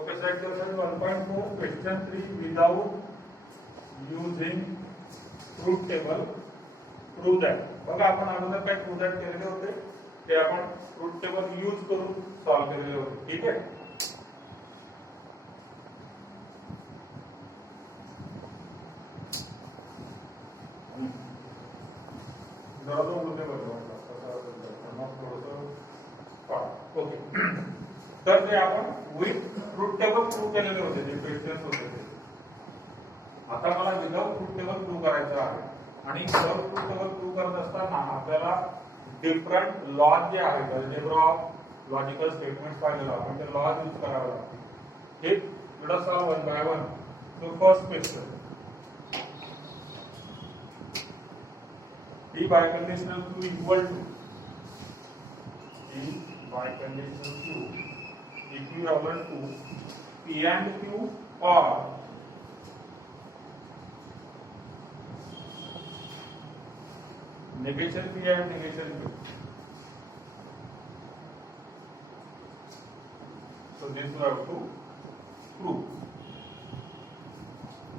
Okay, so exercise 1.4 question 3 without using truth table prove that. बघा आपण अगोदर काय prove that केलेले होते ते आपण truth table यूज करून सॉल्व केलेले होते. ठीक आहे. जरा तो मुद्दे बघूया ओके. तर ते आपण विथ ट्रूथ टेबल प्रूव्ह केलेले होते जे क्वेश्चन्स होते ते. आता मला विदाउट ट्रूथ टेबल प्रूव्ह करायचं आहे आणि विदाउट ट्रूथ टेबल प्रूव्ह करत असताना आपल्याला डिफरंट लॉज जे आहेत अल्जेब्रा ऑफ लॉजिकल स्टेटमेंट्स पाहिलेलं आपण ते लॉज यूज करावे लागतील. हे let's solve one by one. So first question P biconditional Q equal to P biconditional Q equivalent to P and Q or negation P and negation Q. So this we have to prove.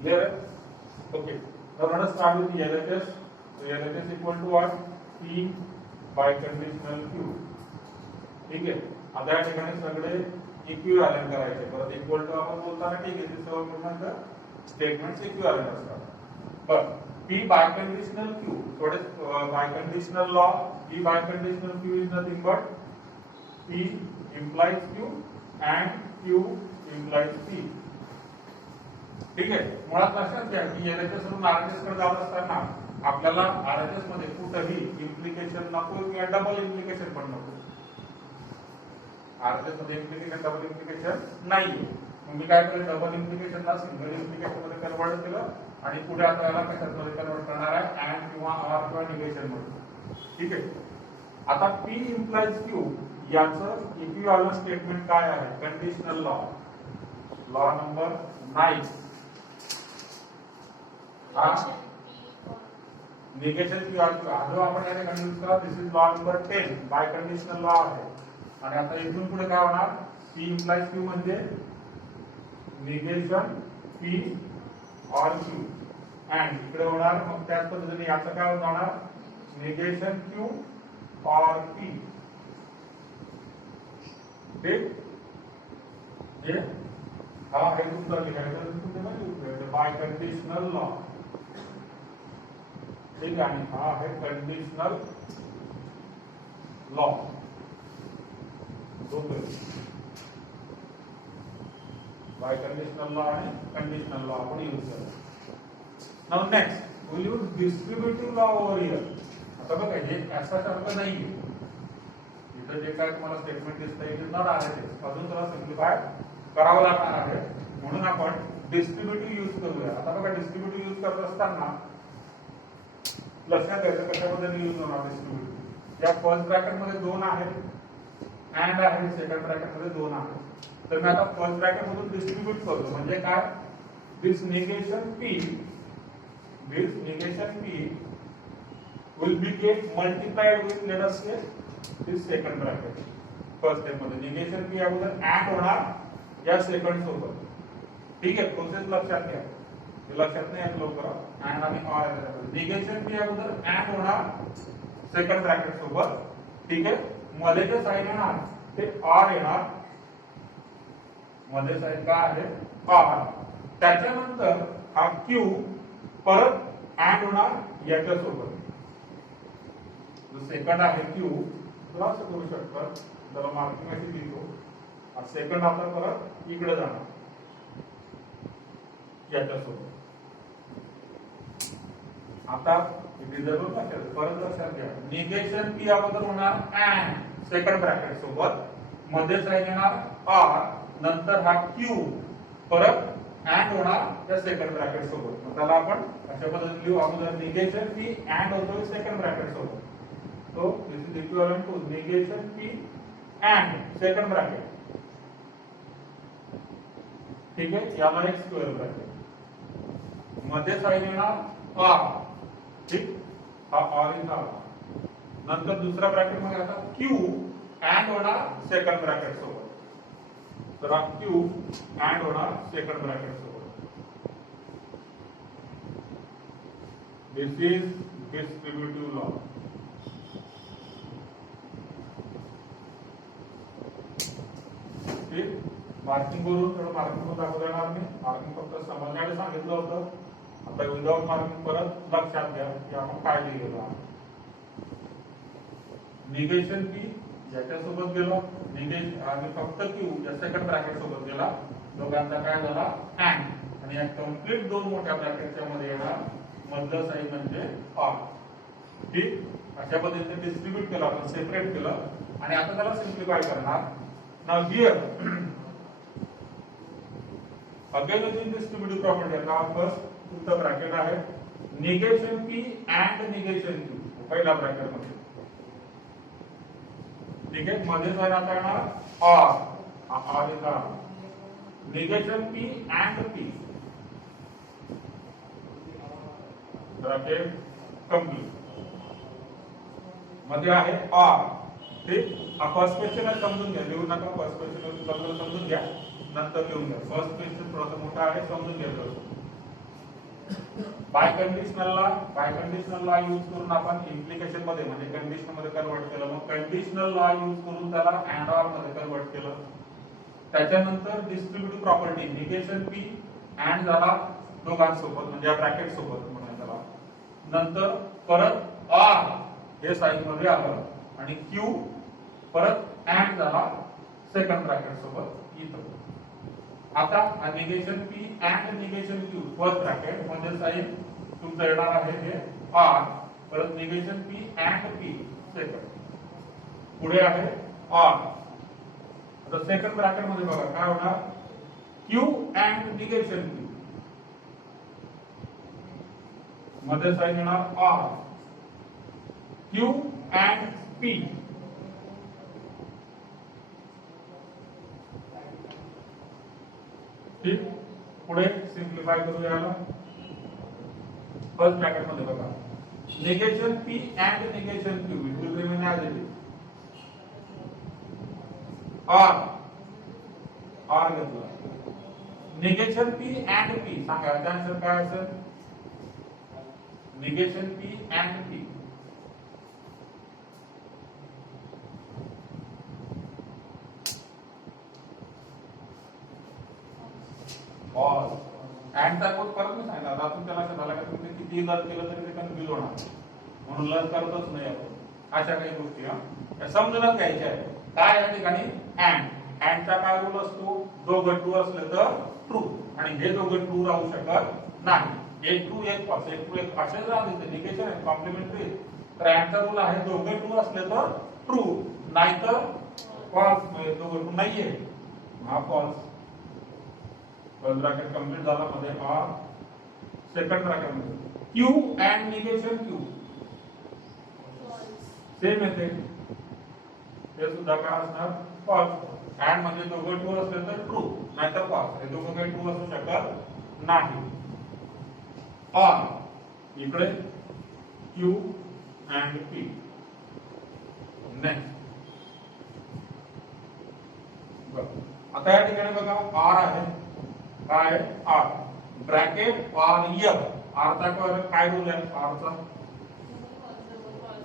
Clear? Okay. Now let us start with the LHS. So LHS equal to what? P biconditional Q. ठीक आहे. आता या ठिकाणी सगळे equivalent करायचे. परत equal to आपण बोलताना ठीक आहे ते सर्व पूर्ण स्टेटमेंट्स इक्विव्हॅलेंट असतात. पण P biconditional Q, what is biconditional law? P biconditional Q is nothing but P implies Q and Q implies P. ठीक आहे. मुळात लक्षात घ्या की LHS वरून RHS कडे जात असताना आपल्याला RHS मध्ये कुठेही इम्प्लिकेशन नको किंवा डबल इम्प्लिकेशन पण नको. RHS मध्ये इम्प्लिकेशन डबल इम्प्लिकेशन नाहीये. मग मी काय केलं डबल इम्प्लिकेशन ला सिंगल इम्प्लिकेशन मध्ये कन्वर्ट केलं आणि पुढे आता याला कशामध्ये कन्वर्ट करणार आहे अँड किंवा ऑर किंवा निगेशन मध्ये. ठीक आहे. आता P इम्प्लाइज Q याचं इक्विव्हॅलेंट स्टेटमेंट काय आहे? Conditional law. लॉ नंबर 9 हा निगेशन Q जो आपण याने कंड्यूस करा this is law number 10 biconditional law आहे. आणि आता इथून पुढे काय होणार? P इम्प्लाइज Q म्हणजे negation P or Q and इकडे होणार मग त्याच पद्धतीने याचं काय होणार? Negation Q or P. ठीक हे हा हे तुमचं लिहायचं तुमचं बाय कंडिशनल लॉ. ठीक आहे. आणि हा आहे conditional law. Biconditional law आणि कंडिशनल लॉ आपण यूज करू. Now next will use distributive law over here. आता बघा हे असा शब्द नाहीये. इथं जे काय तुम्हाला स्टेटमेंट दिसतंय इट इज नॉट RHS. अजून त्याला सिम्प्लिफाय करावं लागणार आहे. म्हणून आपण डिस्ट्रीब्युटिव्ह यूज करूया. आता बघा डिस्ट्रीब्युटिव्ह यूज करत असताना लक्षात घ्यायचं कशामध्ये यूज होणार डिस्ट्रीब्युटिव्ह. या फर्स्ट ब्रॅकेट मध्ये 2 आहेत अँड आहे सेकंड ब्रॅकेट मध्ये 2 आहेत. तर मी आता फर्स्ट ब्रॅकेट मधून डिस्ट्रीब्यूट करतो म्हणजे काय? दिस negation P will be get multiplied with let us say this second bracket. First step मध्ये निगेशन P अगोदर अँड होणार या सेकंड सोबत. ठीक आहे. प्रोसेस लक्षात घ्या. लक्षात नाही लवकर अँड आणि ऑर निगेशन P अगोदर अँड होणार सेकंड ब्रॅकेट सोबत. ठीक आहे. मध्ये जे साइन येणार ते ऑर येणार. मध्ये साइन काय आहे? ऑर. त्याच्यानंतर हा Q परत अँड होणार याच्या सोबत. जो सेकंड आहे Q तुला असं करू शकता त्याला मार्किंग अशी देतो. हा सेकंड आता परत इकडे जाणार याच्या सोबत. आता रिझर्व परत लक्षात घ्या निगेशन P अगोदर होणार अँड सेकंड ब्रॅकेट सोबत. मध्ये साइन येणार ऑर. नंतर हा Q परत अँड होणार त्या सेकंड ब्रॅकेट सोबत. मग त्याला आपण अशा पद्धतीने लिहू. अगोदर निगेशन P अँड होतोय सेकंड ब्रॅकेट सोबत. So this is equivalent to negation P and second bracket. ठीक आहे. याला एक स्क्वेअर ब्रॅकेट मध्ये साइन येणार ऑर. ठीक. हा ऑर इथं आला. नंतर दुसऱ्या ब्रॅकेट मध्ये आता Q अँड होणार सेकंड ब्रॅकेट सोबत. तर हा क्यू अँड होणार सेकंड ब्रॅकेट सोबत. दिस इज डिस्ट्रीब्युटिव्ह लॉ. मार्किंग करून थोडं मार्किंग पण दाखवता येणार नाही. मार्किंग फक्त समजण्याने सांगितलं होतं. आता विदाउट मार्किंग परत लक्षात घ्या की आपण काय लिहिलेलं आहे. निगेशन पी याच्यासोबत गेला, निगेशन आणि फक्त क्यू या सेकंड ब्रॅकेट सोबत गेला. दोघांचा काय झाला अँड. आणि या कंप्लीट दोन मोठ्या ब्रॅकेटच्या मध्ये येणार मधलं साईन म्हणजे आर. ठीक, अशा पद्धतीने डिस्ट्रीब्यूट केलं आपण, सेपरेट केलं आणि आता त्याला सिम्प्लिफाय करणार. Now here again is distributive property. आता फर्स्ट तुमचा ब्रॅकेट आहे negation P and negation Q पहिला ब्रॅकेट मध्ये. ठीक आहे, मध्ये काय आता येणार आर. आर इथं negation P and P bracket complete. मध्ये आहे आर. ठीक, हा फर्स्ट क्वेश्चन आहे, समजून घ्या, लिहू नका. फर्स्ट क्वेश्चन बद्दल समजून घ्या, नंतर लिहून घ्या. फर्स्ट क्वेश्चन थोडासा मोठा आहे, समजून घ्यायचं. बाय कंडिशनल लॉ यूज करून आपण इम्प्लिकेशन मध्ये म्हणजे कंडिशन मध्ये कन्वर्ट केलं. मग कंडिशनल लॉ यूज करून त्याला अँड ऑर मध्ये कन्वर्ट केलं. त्याच्यानंतर distributive property negation P and झाला दोघांसोबत म्हणजे या ब्रॅकेट सोबत म्हणून त्याला. नंतर परत आर हे साइन मध्ये आलं आणि क्यू परत अँड झाला सेकंड ब्रॅकेट सोबत इथं. आता negation P and negation Q first bracket म्हणजे साइन तुमचं येणार आहे हे आर. परत negation P and P second पुढे आहे आर. आता सेकंड ब्रॅकेट मध्ये बघा काय होणार क्यू अँड निगेशन क्यू मध्ये साइन येणार आर. क्यू अँड पी ठीक. पुढे सिम्प्लिफाय करू याला. फर्स्ट ब्रॅकेट मध्ये बघा negation P and negation Q it will remain as it is. Or or घेतला. निगेशन पी अँड पी सांगा आन्सर काय असेल. Negation P and P pause. And चा कोड परत मी सांगितलं. आता तुमच्या लक्षात आलं का तुम्ही किती लर्न केलं तरी ते कन्फ्युज होणार म्हणून लर्न करतच नाही आपण. अशा काही गोष्टी या समजूनच घ्यायच्या आहेत. काय या ठिकाणी अँड चा काय रूल असतो दोघं ट्रू असले तर ट्रू आणि हे दोघं ट्रू राहू शकत नाही. एक ट्रू एक फॉल्स एक ट्रू एक असेच राहते ते निगेशन आहे कॉम्प्लिमेंटरी. तर अँड चा रूल आहे दोघं ट्रू असले तर ट्रू नाहीतर फॉल्स. दोघं ट्रू नाहीये हा फॉल्स. फर्स्ट ब्रॅकेट कंप्लीट झाला. मध्ये आर. सेकंड ब्रॅकेट मध्ये Q and negation Q same येते हे सुद्धा काय असणार फॉल्स. अँड म्हणजे दोघं ट्रू असले तर ट्रू नाहीतर फॉल्स. हे दोघं काही ट्रू असू शकत नाही. आर इकडे क्यू अँड पी. नेक्स्ट आता या ठिकाणी बघा आर आहे काय or bracket or F. Or चा काय रूल आहे आर चा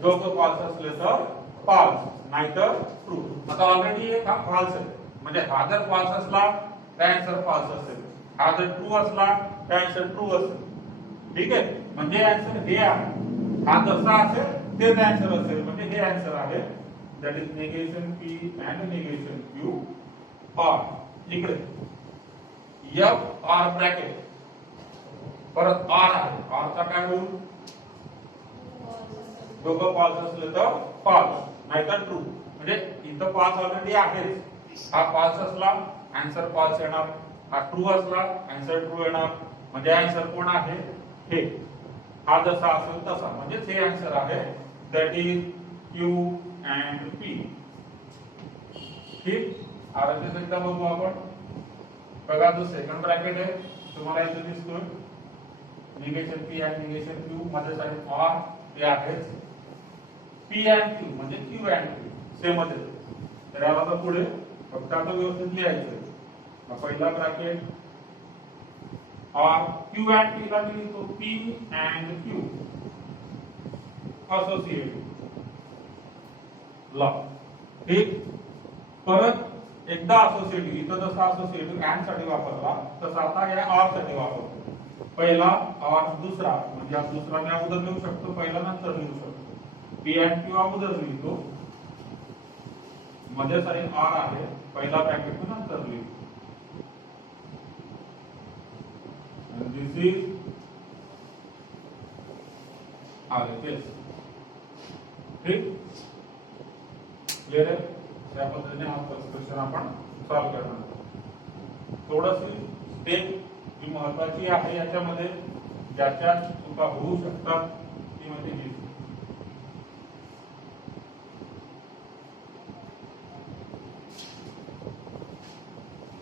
दोघं फॉल्स असले तर फॉल्स नाहीतर ट्रू. आता ऑलरेडी एक हा फॉल्स आहे म्हणजे हा जर फॉल्स असला तर आन्सर फॉल्स असेल. हा जर ट्रू असला तर आन्सर ट्रू असेल. ठीक आहे म्हणजे आन्सर हे आहे. हा जसा असेल तेच आन्सर असेल म्हणजे हे आन्सर आहे. That is negation P and negation Q or. इकडे एफ आर ब्रॅकेट परत आर आहे. आर चा काय रूल दोघं फॉल्स असले तर फॉल्स नाहीतर ट्रू म्हणजे इथं फॉल्स ऑलरेडी आहे. हा फॉल्स असला आन्सर फॉल्स येणार. हा ट्रू असला आन्सर ट्रू येणार म्हणजे आन्सर कोण आहे हे. हा जसा असेल तसा म्हणजे हे आन्सर आहे. That is Q and P. ठीक. आरची संख्या बघू आपण. बघा जो सेकंड ब्रॅकेट आहे तुम्हाला इथे दिसतोय negation P and negation Q मध्ये साइन आर हे आहेच. पी अँड क्यू म्हणजे क्यू अँड क्यू सेमच आहे. तर याला तर पुढे फक्त आता व्यवस्थित लिहायचं. पहिला ब्रॅकेट और Q and P ला मी लिहितो P and Q असोसिएट ला ठीक. परत एकदा असोसिएटिव्ह इथं जसा असोसिएटिव्ह अँड साठी वापरला तसा आता या ऑर साठी वापरतो. पहिला और दुसरा म्हणजे आप दुसरा मी अगोदर लिहू शकतो, पहिला नंतर लिहू शकतो. P and Q अगोदर लिहितो, मध्ये साइन ऑर आहे, पहिला ब्रॅकेट मी नंतर लिहितो. And this is RHS. ठीक क्लियर आहे. त्या पद्धतीने हा क्वेश्चन आपण सॉल्व करणार. थोडीशी स्टेप जी महत्त्वाची आहे याच्यामध्ये ज्याच्या चुका होऊ शकतात ती म्हणजे ही.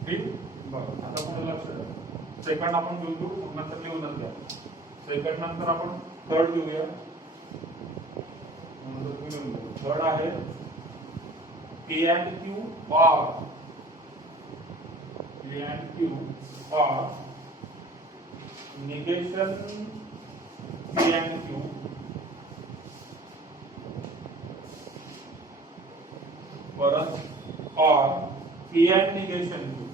ठीक बघा आता पुढे लक्ष द्या. सेकंड आपण घेऊ नंतर लिहूनच घ्या. सेकंड नंतर आपण थर्ड घेऊया. थर्ड आहे P and Q or P and Q or negation P and Q परत or P and negation Q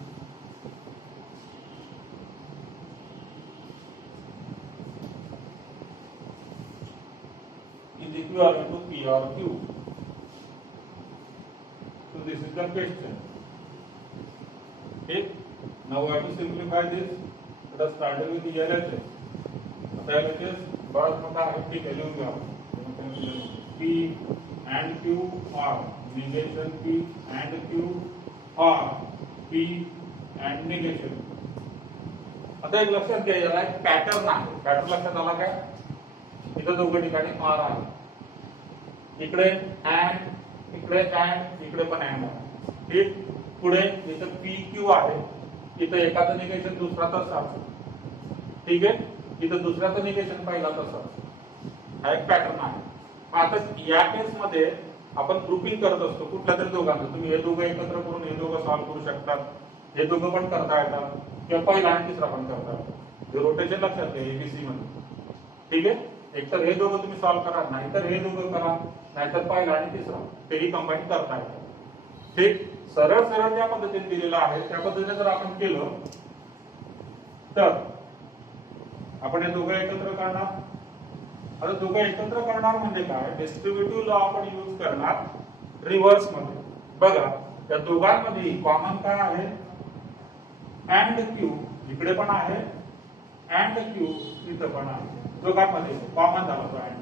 is equivalent to P or Q. So this is the question. Okay. Now I have to simplify this. Let us start with the LHS. LHS बहुत मोटा है, ठीक है लिखूंगा. P and Q or negation P and Q or P and negation. आता एक लक्षात घ्या, याला एक पॅटर्न आहे. पॅटर्न लक्षात आला काय? इथं दोघं ठिकाणी R आहे, इकडे अँड, इकडे अँड, इकडे पण अँड आहे. ठीक. पुढे इथं PQ आहे, इथं एकाचं निगेशन दुसरा तसाच. ठीक आहे. इथं दुसऱ्याचं निगेशन पहिला तसाच. हा एक पॅटर्न आहे. आता या केस मध्ये आपण ग्रुपिंग करत असतो कुठल्या तरी दोघांचं. तुम्ही हे दोघं एकत्र करून हे दोघं सॉल्व्ह करू शकतात, हे दोघं पण करता येतात, किंवा पहिला आणि तिसरा पण करता येतात. हे रोटेशन लक्षात घ्या एबीसी मध्ये. ठीक आहे. एकतर हे दोघं तुम्ही सॉल्व्ह करा, नाहीतर हे दोघं करा, नाहीतर पहिला आणि तिसरा तेही कंबाईन करता येतात. ठीक. सरळ सरळ ज्या पद्धतीने दिलेलं आहे त्या पद्धतीने जर आपण केलं तर आपण हे दोघं एकत्र करणार. आता दोघं एकत्र करणार म्हणजे काय? डिस्ट्रीब्युटिव्ह लॉ आपण यूज करणार रिव्हर्स मध्ये. बघा त्या दोघांमध्ये कॉमन काय आहे? अँड क्यू इकडे पण आहे, अँड क्यू इथं पण आहे. दोघांमध्ये कॉमन झाला तो अँड.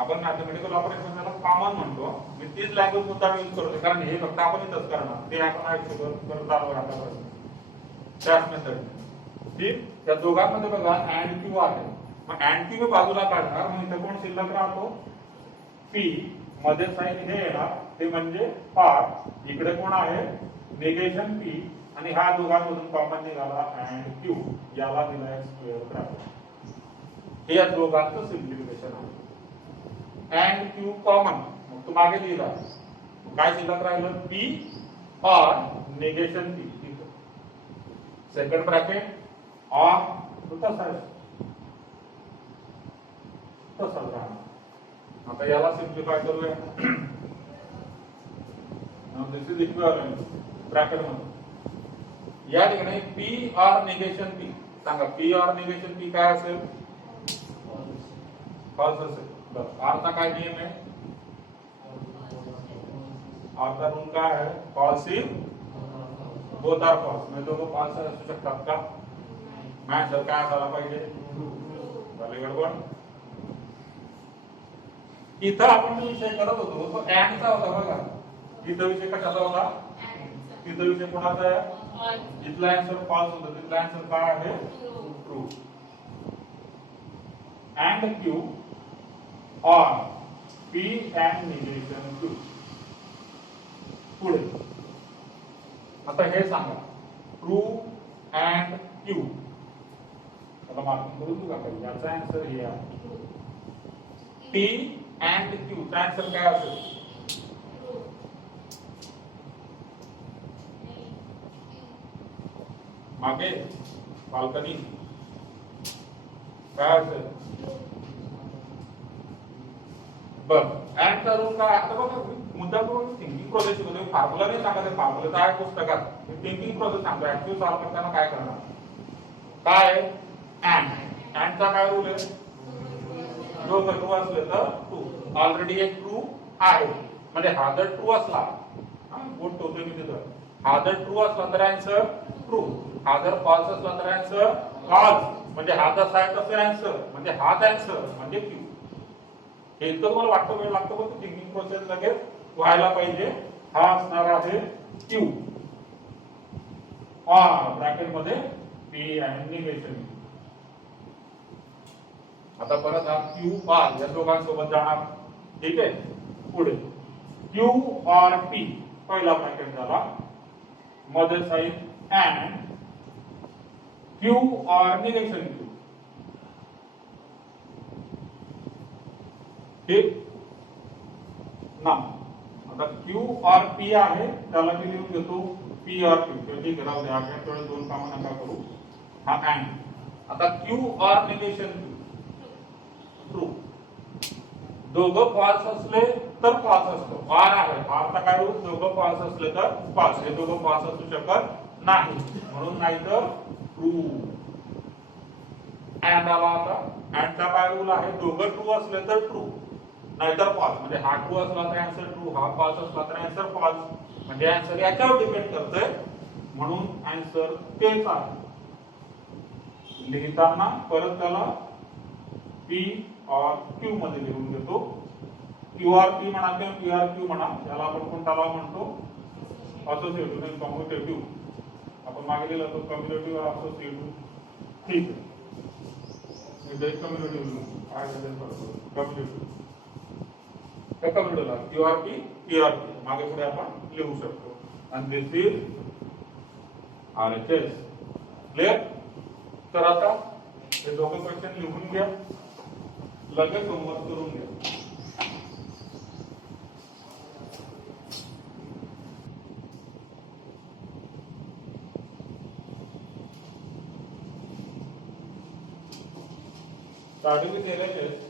आपण मॅथमेटिकल ऑपरेशन त्याला कॉमन म्हणतो. मी तीच लँग्वेज मुद्दा यूज करतो, कारण हे फक्त आपण इथंच करणार, ते आपण आयुष्यभर करत आलो आतापर्यंत त्याच मेथड. ठीक. त्या दोघांमध्ये बघा अँड क्यू आहे, मग अँड क्यू बाजूला काढणार, मग इथं कोण शिल्लक राहतो? पी. मध्ये साइन हे येणार, ते म्हणजे आर. इकडे कोण आहे? Negation P. आणि हा दोघांमधून कॉमन निघाला अँड क्यू. याला दिलाय स्क्वेअर ब्रॅकेट. हे या दोघांचं सिम्प्लिफिकेशन आहे. अँड क्यू कॉमन, मग तू मागे लिहिला काय शिल्लक राहिलं? पी और निगेशन पी. सेकंड ब्रॅकेट और तसाच राहणार. आता याला सिम्प्लिफाय करूया. दिस इज इक्विव्हॅलेंट ब्रॅकेट मध्ये या ठिकाणी पी और निगेशन पी. सांगा पी और निगेशन पी काय असेल? फॉल्स असेल. आरचा काय नियम आहे? आरचा रूल काय आहे? False if both are false. म्हणजे दोघं फॉल्स असू शकतात का? नाही. तर काय झाला पाहिजे? झाले गडबड. इथं आपण जो विषय करत होतो तो अँडचा होता बघा. इथं विषय कशाचा होता? इथं विषय कोणाचा आहे? इथला आन्सर फॉल्स होता, तिथला आन्सर काय आहे? ट्रू. अँड क्यू और पी अँड निगेशन क्यू. पुढे आता हे सांगा ट्रू अँड क्यू. आता मार्किंग करू का काही? याचा आन्सर हे आहे. पी अँड क्यू चा आन्सर काय असेल? मागे बाल्कनी काय असेल बर अँड करून काय आता बघा मुद्दा करून थिंकिंग प्रोसेस शिकवतो फॉर्म्युला नाही सांगत फॉर्म्युला तर आहे पुस्तकात थिंकिंग प्रोसेस सांगतो ऍक्टिव्ह सॉल्व करताना काय करणार काय अँडचा काय रूल आहे जो ट्रू असले तर ट्रू ऑलरेडी एक ट्रू आहे म्हणजे हा जर ट्रू असला बोट ठेवतोय मी तिथं हा जर ट्रू असला तर आन्सर ट्रू हा जर फॉल्स असला तर आन्सर फॉल्स म्हणजे हा जसा आहे तसं आन्सर म्हणजे हाच आन्सर म्हणजे क्यू हे इतकं तुम्हाला वाटतं वेळ लागतो पण थिंकिंग प्रोसेस लगेच व्हायला पाहिजे हा असणार आहे क्यू ब्रॅकेट मध्ये पी आणि निगेशन आता परत हा क्यू आर या दोघांसोबत जाणार ठीक आहे पुढे क्यू आर पी पहिला ब्रॅकेट झाला मध्ये side and Q or negation Q ठीक ना आता क्यू आर पी आहे त्याला मी लिहून घेतो पी आर क्यू ठीक आहे राहू द्या आपल्याकडे दोन कामं नका करू हा अँड आता Q or negation Q true दोघं फॉल्स असले तर फॉल्स असतो आर आहे आरचा काय रूल दोघं फॉल्स असले तर फॉल्स हे दोघं फॉल्स असू शकत नाही म्हणून नाही तर ट्रू अँड आला आता अँडचा काय रूल आहे दोघं ट्रू असले तर ट्रू नाहीतर फॉल्स म्हणजे हा ट्रू असला तर आन्सर ट्रू हा फॉल्स असला तर आन्सर फॉल्स म्हणजे आन्सर याच्यावर डिपेंड करतोय म्हणून आन्सर तेच आहे लिहिताना परत त्याला पी और क्यू मध्ये लिहून घेतो क्यू आर पी म्हणा किंवा पी आर क्यू म्हणा याला आपण कोणता लॉ म्हणतो असोसिएटिव्ह आणि कम्युटेटिव्ह आपण मागे लिहिलं होतं कम्युटेटिव्ह और असोसिएटिव्ह ठीक आहे इथे कम्युटेटिव्ह काय कम्युटेटिव्ह त्या कम्युटेटिव्हला Q R P R P मागे पुढे आपण लिहू शकतो आणि this is R H S clear तर आता हे दोघं क्वेश्चन लिहून घ्या लगेच होमवर्क करून घ्या स्टार्टिंग विथ एलएचएस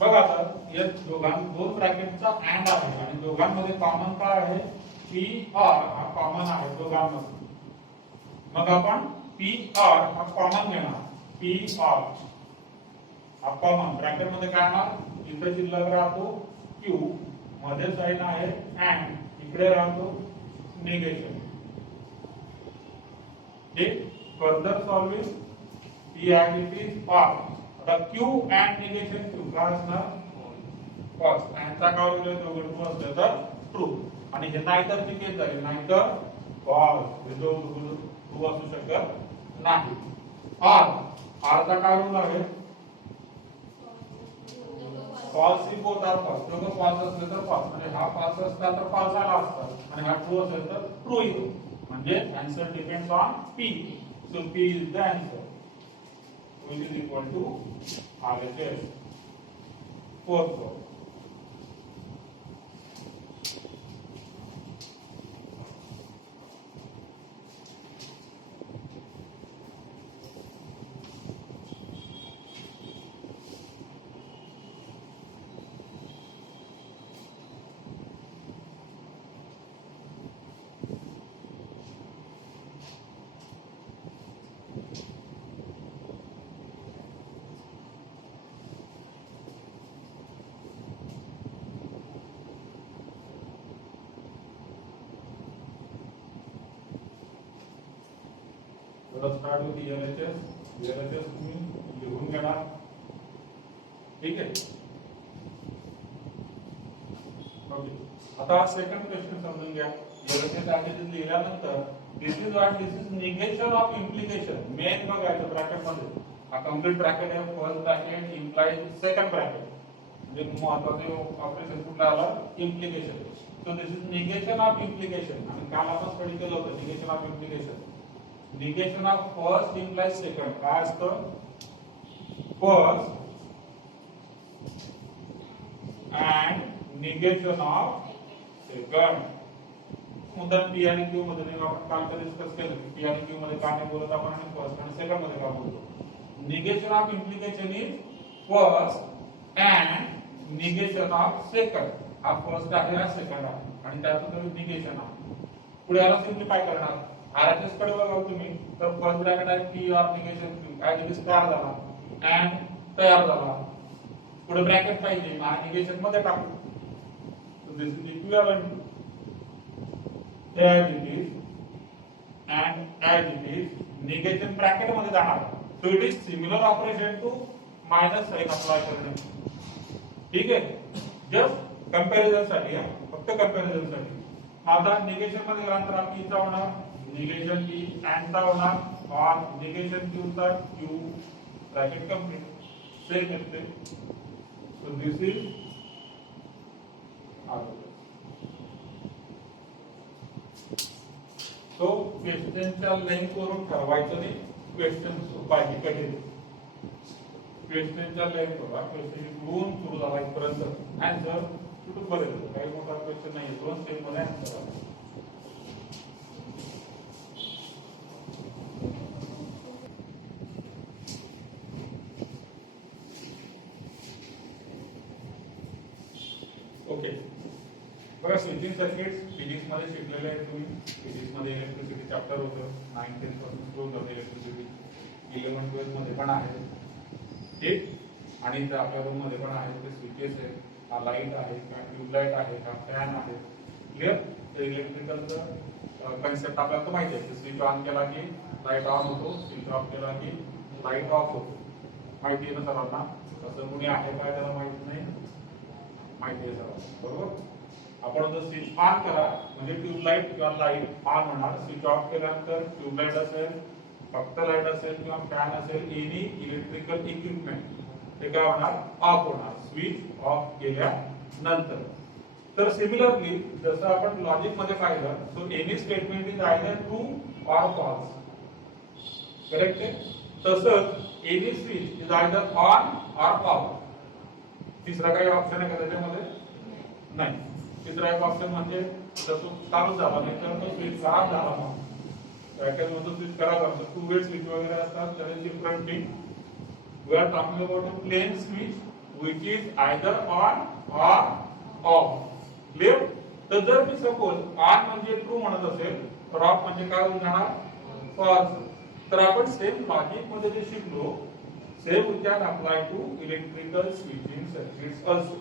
बघा आता या दोन ब्रॅकेटचा अँड आहे आणि दोघांमध्ये कॉमन काय आहे पी आर हा कॉमन आहे दोघांमध्ये मग आपण पी आर हा कॉमन घेणार पी आर हा कॉमन ब्रॅकेट मध्ये काय येणार इथे शिल्लक राहतो क्यू मध्ये साइन आहे अँड इकडे राहतो निगेशन ठीक further solving P and it is or आता क्यू अँड निगेशन क्यू काय असणार फॉल्स अँडचा काय रूल आहे दोघं ट्रू असले तर ट्रू आणि हे नाहीतर ची केस झाली नाहीतर फॉल्स हे दोघं ट्रू असू शकत नाही आर आरचा काय रूल आहे false he both are false दोघं फॉल्स असले तर फॉल्स म्हणजे हा फॉल्स असला तर फॉल्स आला असता आणि हा ट्रू असेल तर ट्रू येतो म्हणजे answer depends on P so P is the answer which is equal to RHS fourth row. Let's start with the LHS. LHS तुम्ही लिहून घेणार ठीक आहे ओके आता सेकंड क्वेश्चन समजून घ्या LHS ऍक्टिव्हिटी लिहिल्यानंतर this is what this is negation of implication main बघायचं ब्रॅकेट मध्ये हा कंप्लीट ब्रॅकेट आहे first bracket implies second bracket म्हणजे महत्त्वाचे ऑपरेशन कुठला आला implication so this is negation of implication आणि काल आपण स्टडी केलं होतं negation of implication negation of first implies second काय असतं first and negation of second मुद्दा पी आणि क्यू मध्ये आपण काल डिस्कस केलं. पी आणि क्यू मध्ये काय बोलत आपण आणि फर्स्ट आणि सेकंड मध्ये काय बोलतो. Negation of implication is first and negation of second. हा फर्स्ट आहे हा सेकंड आहे आणि त्याचं निगेशन आहे. पुढे याला सिम्प्लिफाय करणार. आरएचएस कडे बघा तुम्ही तर फर्स्ट ब्रॅकेट आहे P of negation Q as it is तयार झाला अँड तयार झाला. पुढे ब्रॅकेट पाहिजे आणि निगेशन मध्ये टाकू. So this is equivalent to as it is and as it is negation bracket मध्ये जाणार. So it is similar operation to minus sign apply करणे. ठीक आहे. जस्ट कंपॅरिझन साठी आहे. फक्त कंपॅरिझन साठी. आता निगेशन मध्ये गेल्यानंतर आपली इथं होणार निगेशन की अँड चा होणार ऑन निगेशन क्यू चा क्यू ब्रॅकेट कंप्लीट. सेम येते. So this is तो क्वेश्चनच्या लेंथ वरून ठरवायचं नाही. क्वेश्चन पाहिजे कठीण. क्वेश्चनच्या लेंथ वर क्वेश्चन इकडून सुरू झाला इथपर्यंत आन्सर कुठून बरेल. काही मोठा क्वेश्चन नाही. 2 स्टेप मध्ये आन्सर आहे. ओके. बघा स्विचिंग सर्किट्स फिजिक्स मध्ये शिकलेले आहेत तुम्ही. फिजिक्स मध्ये इलेक्ट्रिसिटी चॅप्टर होतं. 9th 10th पासून सुरू होतं इलेक्ट्रिसिटी. 11th 12th मध्ये पण आहे. ठीक. आणि इथे आपल्या रूम मध्ये पण आहे. ते स्विचेस आहेत. हा लाईट आहे का ट्यूबलाईट आहे का फॅन आहे. क्लिअर. तर इलेक्ट्रिकलचं कन्सेप्ट आपल्याला तर माहिती आहे. स्विच ऑन केला की लाईट ऑन होतो. स्विच ऑफ केला की लाईट ऑफ होतो. माहिती आहे ना सर्वांना. तसं कुणी आहे काय त्याला माहित नाही. माहिती आहे सर्वांना. बरोबर. आपण जर स्विच ऑन करा म्हणजे ट्यूबलाईट किंवा लाईट ऑन होणार. स्विच ऑफ केल्यानंतर ट्यूबलाईट असेल फक्त लाईट असेल किंवा फॅन असेल एनी इलेक्ट्रिकल इक्विपमेंट ते काय होणार ऑफ होणार स्विच ऑफ केल्यानंतर. तर सिमिलरली जसं आपण लॉजिक मध्ये पाहिलं so any statement is either true or false. Correct आहे. तसंच any switch is either on or off. तिसरा काही ऑप्शन आहे का त्याच्यामध्ये नाही. तिसरा एक ऑप्शन म्हणजे जर तो चालू झाला नाही तर तो स्विच खराब झाला मग पॅकेजमध्ये स्विच खराब असतो. 2 वे स्विच वगैरे असतात तर different thing. We are talking about a plain switch which is either on or off. Clear. तर जर मी सपोज ऑन म्हणजे ट्रू म्हणत असेल तर ऑफ म्हणजे काय होऊन जाणार फॉल्स. तर आपण सेम लॉजिक मध्ये जे शिकलो same we can apply to electrical switching circuits also.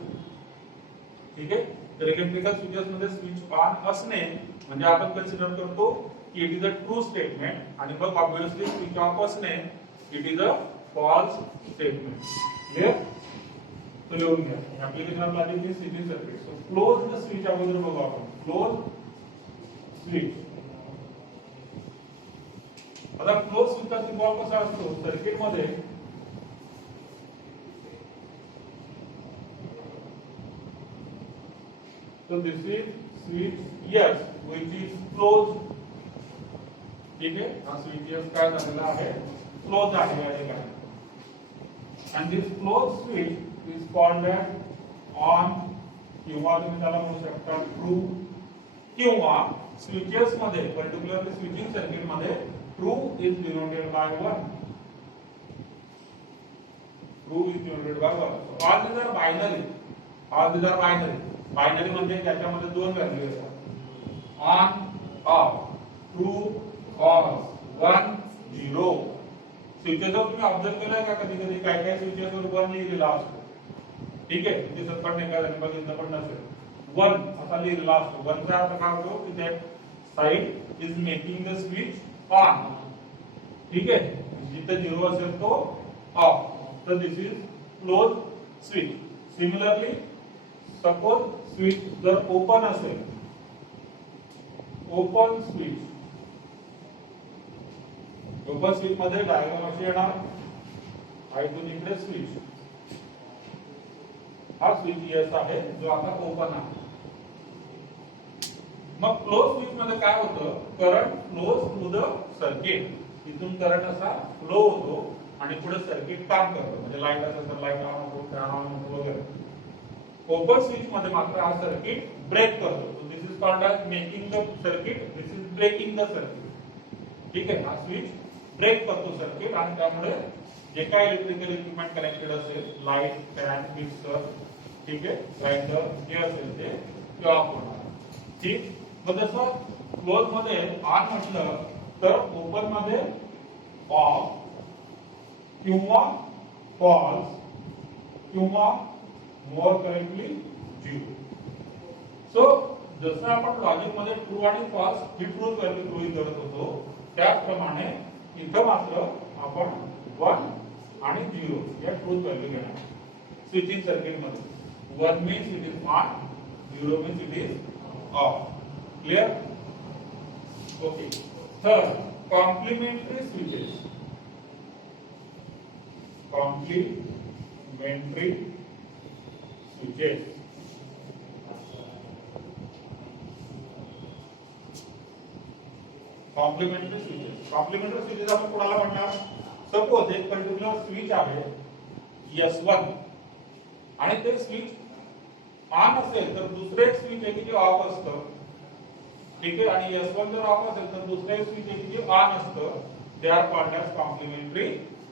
ठीक आहे. तर इलेक्ट्रिकल स्विचेस मध्ये स्विच ऑन असणे म्हणजे आपण कन्सिडर करतो की it is a true statement आणि मग ऑब्वियसली स्विच ऑफ असणे it is a false statement. Clear. तो लिहून घ्या. Application of logic in switching circuit. So close the switch अगोदर बघू आपण. Close switch. आता क्लोज स्विचचा सिम्बॉल कसा असतो सर्किट मध्ये. So this is switch S which is closed. ठीक है. हा switch S काय झालेला आहे क्लोज आहे या ठिकाणी. and this closed switch is called as on किंवा तुम्ही त्याला म्हणू शकता ट्रू किंवा स्विचेस मध्ये पर्टिक्युलरली स्विचिंग सर्किट मध्ये true is denoted by 1. True is denoted by 1. So all these are binary. All these are binary. Binary म्हणजे त्याच्यामध्ये 2 व्हॅल्यू येतात ऑन ऑफ ट्रू फॉल्स 1 0. स्विचेसवर तुम्ही ऑब्झर्व केलंय का कधी कधी काय काय स्विचेसवर 1 लिहिलेला असतो. ठीक आहे. दिसत पण नाही का बघितलं पण नसेल 1 असा लिहिलेला असतो. 1 चा अर्थ काय होतो की that side is making the switch on. ठीक आहे. जिथे 0 असेल तो ऑफ. तर this is close switch. Similarly suppose switch जर ओपन असेल ओपन स्विच. ओपन स्विच मध्ये डायग्राम अशी येणार. इथून इकडे स्विच. हा स्विच एस आहे जो आता ओपन आहे. मग क्लोज स्विच मध्ये काय होतं current flows through the circuit. इथून करंट असा फ्लो होतो आणि पुढे सर्किट काम करतं. म्हणजे लाईट असेल तर लाईट ऑन होतो फॅन ऑन होतो वगैरे. ओपन स्विच मध्ये मात्र हा सर्किट ब्रेक करतो. So this is called as making the circuit, this is breaking the circuit. ठीक आहे, हा स्विच ब्रेक करतो सर्किट आणि त्यामुळे जे काय इलेक्ट्रिकल इक्विपमेंट कनेक्टेड असेल, लाईट, फॅन, मिक्सर, ठीक आहे, ग्राइंडर, जे असेल ते ऑफ होणार. ठीक. मग जसं क्लोज मध्ये ऑन म्हटलं तर ओपन मध्ये ऑफ किंवा फॉल्स किंवा मोर करेक्टली 0. सो जसं आपण लॉजिक मध्ये ट्रू आणि फॉल्स ही ट्रूथ व्हॅल्यू गृहीत धरत होतो, त्याचप्रमाणे इथं मात्र आपण 1 आणि 0 या ट्रूथ व्हॅल्यू घेणार. स्विचिंग सर्किट मध्ये 1 means it is on, 0 means it is off. Clear? Okay. Third, complementary switches. Complementary switches. Complementary switches. Complementary switches आपण कोणाला म्हणणार? सपोज एक पर्टिक्युलर स्विच आहे S1 आणि ते स्विच ऑन असेल तर दुसरे एक स्विच आहे की जे ऑफ असतं. ठीक आहे, आणि S1 जर ऑफ असेल तर दुसरे एक स्विच आहे की जे ऑन असतं. They are called as complementary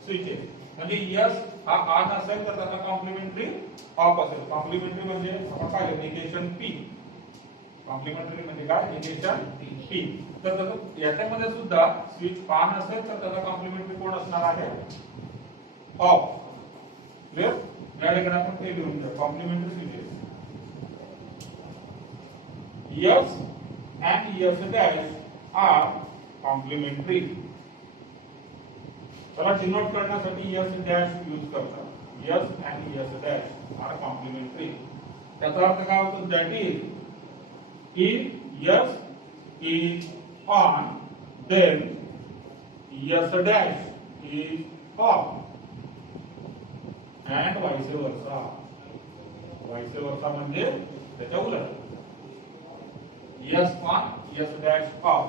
switches. म्हणजे S हा ऑन असेल तर त्याचा कॉम्प्लिमेंटरी ऑफ असेल. कॉम्प्लिमेंटरी म्हणजे आपण पाहिलं निगेशन P. कॉम्प्लिमेंटरी म्हणजे काय? Negation P. तर तसं याच्यामध्ये सुद्धा स्विच ऑन असेल तर त्याचा कॉम्प्लिमेंटरी कोण असणार आहे? ऑफ. क्लियर? या ठिकाणी आपण ते लिहून घ्या, complementary switches. S and S dash are complementary. चला डिनोट करण्यासाठी S dash यूज करतात. S and S dash are complementary. त्याचा अर्थ काय होतो? That is, if S is on, then S dash is off, and vice versa. Vice versa म्हणजे त्याच्या उलट. S on, S dash off.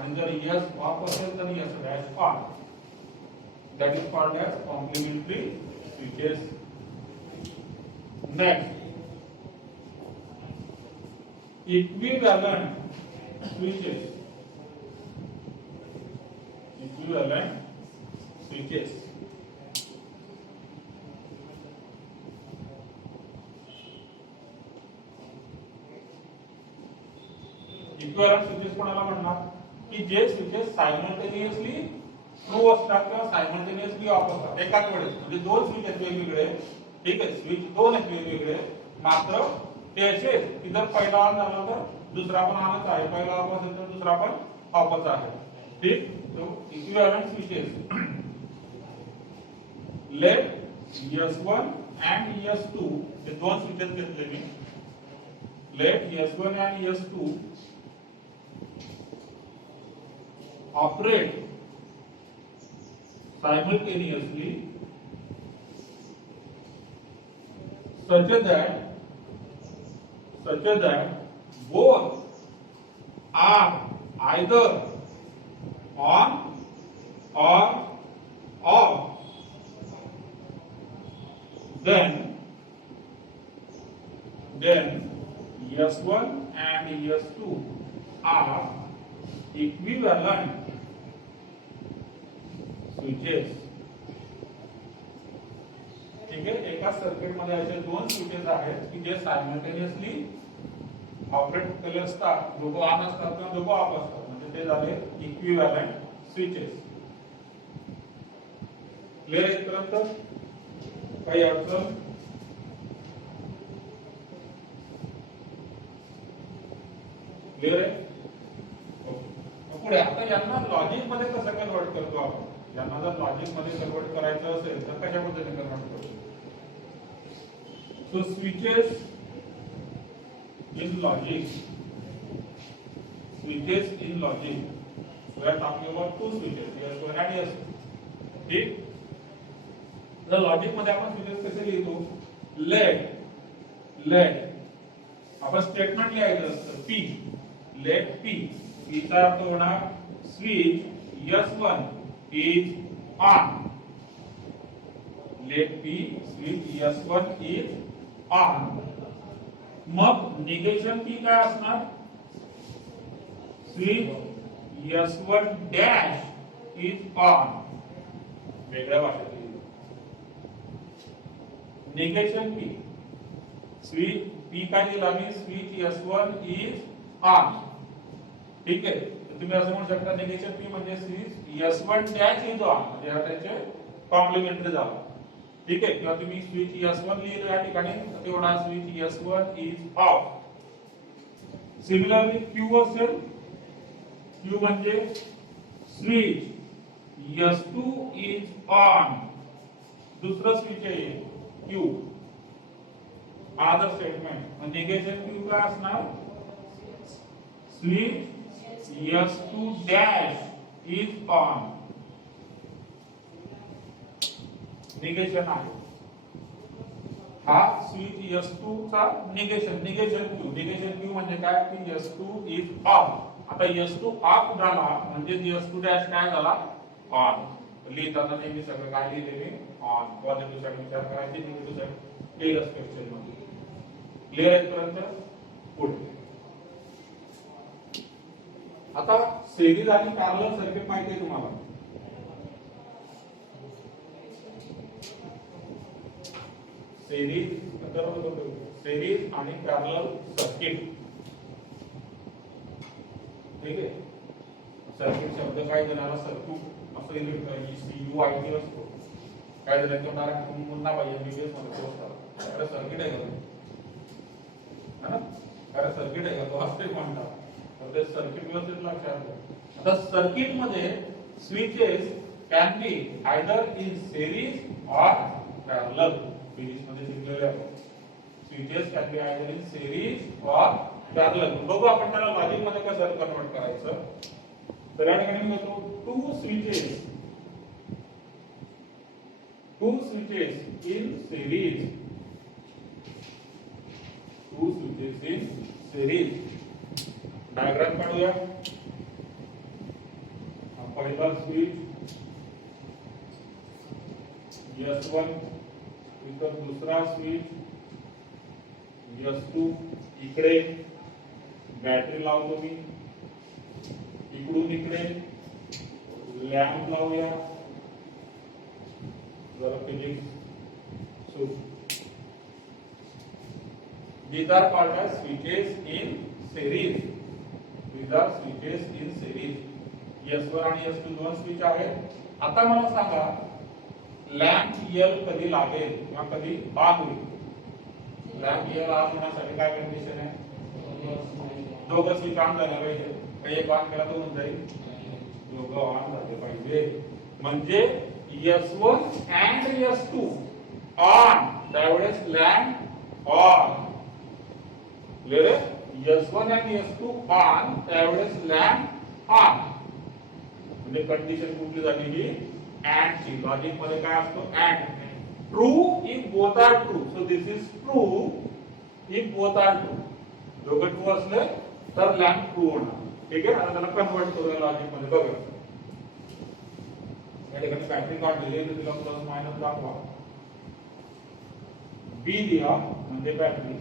आणि जर S off असेल तर S dash on. That is called as complementary switches. Next, equivalent switches. Equivalent switches. Equivalent switches कोणाला म्हणणार? की जे स्विचेस सायमल्टेनियसली ट्रू असतात किंवा सायमल्टेनियसली ऑफ असतात एकाच वेळेस. म्हणजे दोन स्विच आहेत वेगवेगळे. ठीक आहे, स्विच दोन आहेत वेगवेगळे, मात्र ते असे की जर पहिला ऑन झाला तर दुसरा पण ऑनच आहे, पहिला ऑफ असेल तर दुसरा पण ऑफच आहे. ठीक. So equivalent switches. Let S1 and S2 हे दोन स्विचेस घेतले मी. Let S1 and S2 operate simultaneously such that both are either on or off. Then S1 and S2 are equivalent switches. ठीक आहे, एका सर्किट मध्ये असे दोन स्विचेस आहेत की जे सायमल्टेनियसली ऑपरेट केले असतात, दोघं ऑन असतात किंवा दोघं ऑफ असतात, म्हणजे ते झाले इक्विव्हॅलंट स्विचेस. क्लिअर आहे इथपर्यंत? काही अडचण? क्लिअर आहे? पुढे आता यांना लॉजिक मध्ये कसं कन्वर्ट करतो आपण? यांना जर लॉजिक मध्ये कन्वर्ट करायचं असेल तर कशा पद्धतीने कन्वर्ट करतो? So switches in logic, switches in logic. We are talking about two switches, S1 and S2. ठीक. जर लॉजिक मध्ये आपण स्विचेस कसे लिहितो? लेट आपण स्टेटमेंट लिहायचं असतं P. Late P. P चा अर्थ होणार switch S1 is on. Let P switch S1 is on. मग निगेशन की काय असणार, switch S1 dash is on, वेगळ्या भाषेत निगेशन की स्विच पी काय दिला मी, स्विच S1 इज ऑन, ठीक आहे. तुम्ही असं म्हणू शकता निगेशन पी म्हणजे switch S1 dash is on, म्हणजे हा त्याचे कॉम्प्लिमेंटरी झाला, ठीक आहे. किंवा तुम्ही स्विच S1 लिहिलं या ठिकाणी तेवढा switch S1 is of. Similarly Q असेल, Q म्हणजे स्विच S2 इज ऑन, दुसरं स्विच आहे Q, other statement. Negation Q काय असणार, switch S2 dash is on, negation आहे. हा स्विच S2 चा निगेशन Q म्हणजे काय की S2 इज ऑफ. आता S2 ऑफ झाला म्हणजे S2 डॅश काय झाला, ऑन. लिहिताना नेहमी सगळं काय लिहिले मी, ऑन. पॉझिटिव्ह साइड विचार करायची, निगेटिव्ह साइड क्लिअर स्ट्रक्चर मध्ये क्लिअर आहे पर्यंत. पुढे आता सिरीज आणि पॅरलल सर्किट माहिती आहे तुम्हाला, सिरीज आणि पॅरलल सर्किट, ठीक आहे. सर्किट शब्द काय देणारा, सर्किट असं CUIT असतो, काय दिलं तो डायरेक्ट पुन्हा पाहिजे MBBS मध्ये पोहोचतात. अरे सर्किट आहे का, अरे सर्किट आहे का, तो असते म्हणतात. तर ते सर्किट व्यवस्थित लक्षात घ्या. आता सर्किट मध्ये switches can be either in series or parallel. Series मध्ये शिकलेले आहे, switches can be either in series or parallel. बघू आपण त्याला लॉजिक मध्ये कसं कन्वर्ट करायचं. तर या ठिकाणी मी म्हणतो two switches in series, two switches in series. Diagram काढूया. पहिला स्विच S1, इतर दुसरा स्विच S2. इकडे बॅटरी लावतो मी, इकडून इकडे लॅम्प लावूया. जरा physics so these are called as switches in series. These are switches in series. S1 आणि S2 दोन स्विच आहेत. आता मला सांगा लॅम्प L कधी लागेल किंवा कधी ऑन होईल. लॅम्प L ऑन होण्यासाठी काय कंडिशन आहे, दोघं स्विच ऑन झाले पाहिजे. काही एक ऑन केला तर होऊन जाईल, दोघं ऑन झाले पाहिजे. म्हणजे S1 and S2 ऑन, त्यावेळेस लॅम्प ऑन. क्लियर आहे. S1 and S2 ऑन, त्यावेळेस लॅम्प ऑन. म्हणजे कंडिशन कुठली झाली ही, अँड ची. लॉजिक मध्ये काय असतो, and. True if both are true. So this is true if both are true. दोघं ट्रू असले तर लॅम्प ट्रू होणार, ठीक आहे. आता त्याला कन्वर्ट करूया लॉजिक मध्ये. बघा या ठिकाणी बॅटरी काढलेली आहे, तिला प्लस मायनस दाखवा. बी दिया म्हणजे बॅटरी.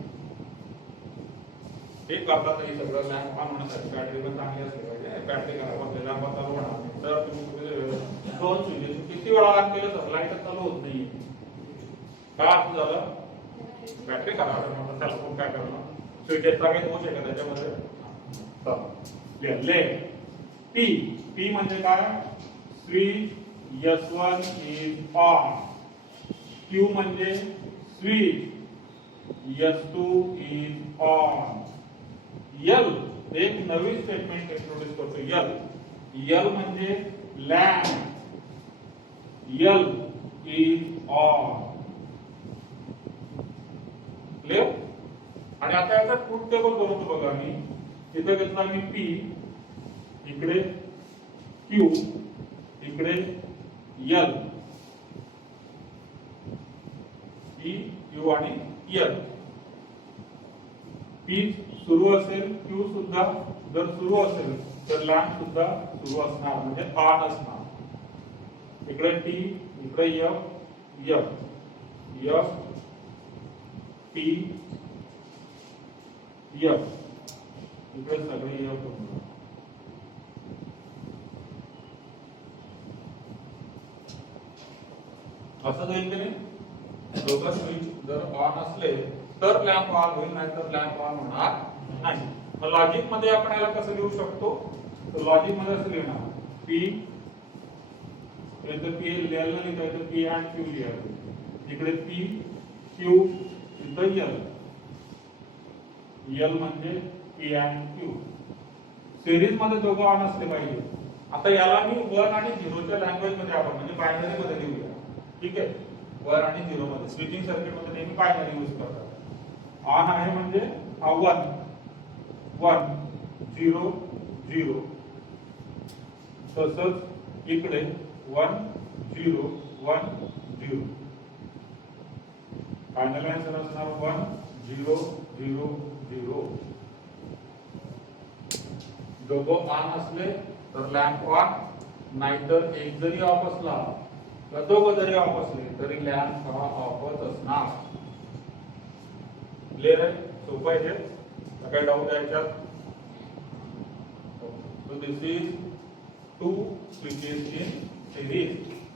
एक करतात हे सगळं लॅम्प ऑन होण्यासाठी बॅटरी पण चांगली असली पाहिजे. बॅटरी खराब असली लॅम्प चालू होणार नाही. तर तुम्ही दोन स्विचेस किती वेळा ऑन केलं तर लाईट चालू होत नाही. का असं झालं, बॅटरी खराब आहे. त्याला कोण काय करणार, स्विचेसचा काही दोष आहे का त्याच्यामध्ये. ले पी, पी म्हणजे काय, switch S1 is on. Q म्हणजे switch S2 is on. L एक नवीन स्टेटमेंट इंट्रोड्यूस करतो. L म्हणजे lamp L is on. Clear. आणि आता याचा ट्रूथ टेबल बनवतो बघा. मी इथे घेतला मी P, इकडे Q, इकडे L. P, Q आणि L. P सुरू असेल, Q सुद्धा जर सुरू असेल तर लॅम्प सुद्धा सुरू असणार, म्हणजे ऑन असणार. इकडे T, इकडे F, F, P, एफ इकडे सगळे एफ होणार. असं जाईल की नाही. दोघं स्विच जर ऑन असले तर लॅम्प ऑन होईल, नाही तर लॅम्प ऑन होणार नाही. मग लॉजिक मध्ये आपण याला कसं लिहू शकतो, तर लॉजिक मध्ये असं लिहिणार पी इथं पी एल न लिहिता इथं पी अँड क्यू लिहायचं. इकडे पी क्यू इथं एल, एल म्हणजे पी अँड क्यू. सिरीज मध्ये दोघं ऑन असले पाहिजे. आता याला मी 1 आणि 0 च्या लँग्वेज मध्ये आपण म्हणजे बायनरी मध्ये लिहूया. ठीक आहे, 1 आणि 0 मध्ये. स्विचिंग सर्किट मध्ये नेहमी बायनरी यूज करतात. ऑन आहे म्हणजे हा 1 1 0 0, तसंच इकडे 1 0 1 0. फायनल आन्सर असणार 1 0 0 0. दोघं ऑन असले तर लॅम्प ऑन, नाहीतर एक जरी ऑफ असला तर दोघं जरी ऑफ असले तरी लॅम्प हा ऑफच असणार. क्लियर आहे, सोपं आहे. काही डाऊट आहे याच्यात? So this is two switches in series.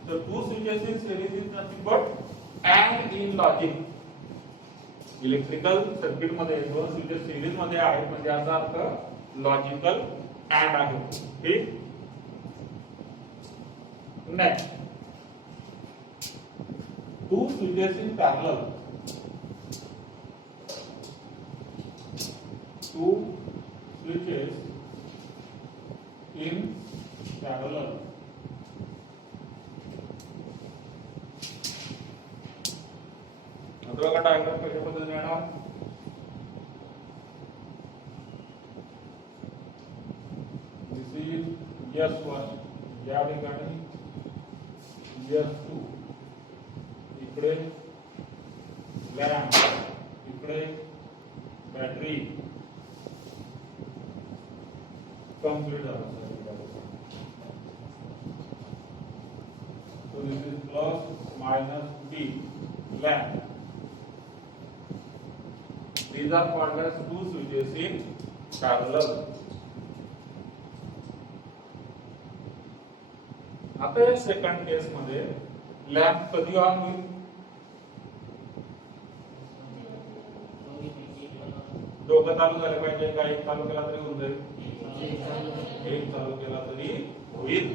So two switches in series is nothing but AND in logic. Electrical circuit मध्ये दोन स्विचेस सिरीज मध्ये आहेत म्हणजे याचा अर्थ लॉजिकल AND आहे. ठीक. Next, two switches in parallel. Two switches in parallel. आता बघा डायग्राम कशा पद्धतीने येणार. दिस इज S1, या ठिकाणी S2, इकडे लॅम्प, इकडे बॅटरी. कंप्लीट झालं. So this is plus minus B lamp. These are called as two switches in parallel. आता या सेकंड केस मध्ये लॅम्प कधी ऑन होईल? दोघं चालू झाले पाहिजे का एक चालू केला तरी होऊन जाईल? एक चालू केला तरी होईल.